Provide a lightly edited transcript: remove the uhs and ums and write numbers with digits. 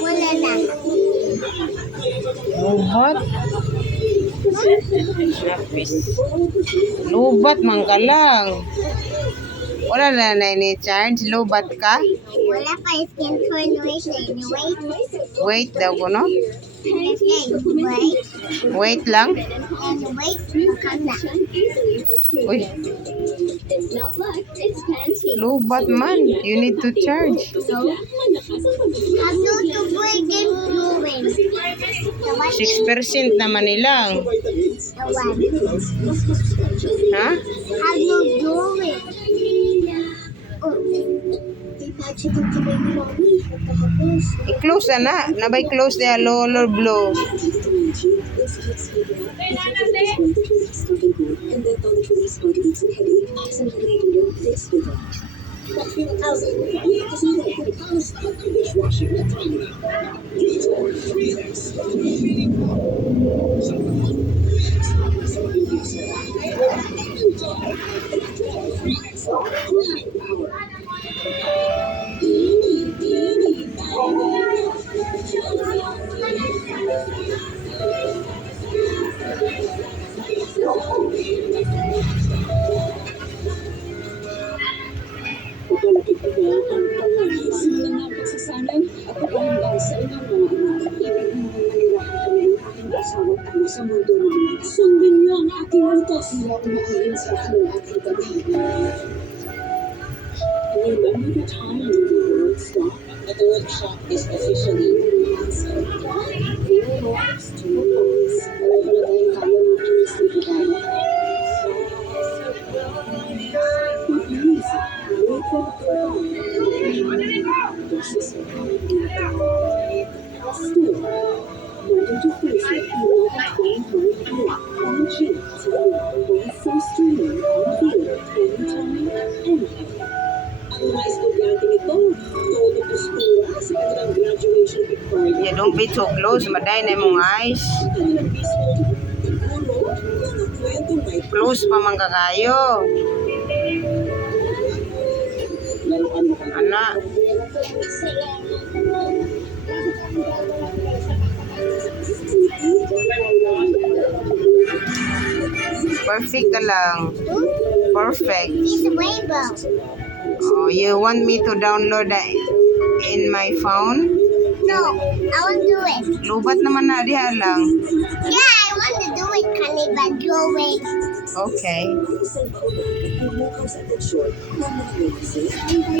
Wala na. Lubat. Lubat man ka lang. Wala na ini-charge. Lubat ka. Wala pa skin tone wait anyway. Wait daw ko, no? Okay, wait. Wait lang. And wait, makanda. Uy. Lubat man. You need to charge. Ano to break and fluid? 6% naman nilang. The one. Ha? Ano do it? I-close na. Nabay close na lower blow. Pagkalapit ko na ang panganis na pagsasanay at pagkahandang sa inyong mga anak. Ibig mo maniwahan kami ng aking asawa tayo sa mundo namin. Sundin niyo ang aking utos. Hindi ako makahil sa aking aking kabahan. Remember the time when the world stopped? That the workshop is officially canceled. Zero works, two points. Wala ko na tayong kaya mag-inis ni Pagkala. Yeah, don't be too close. Maday na mong eyes. Close pa man kakayo. Anak. Perfect ka lang. Perfect. It's a rainbow. Oh, you want me to download that in my phone? No, I want to do it. Lubat naman na diha lang. Yeah, I want to do it, honey, but drawing. Okay.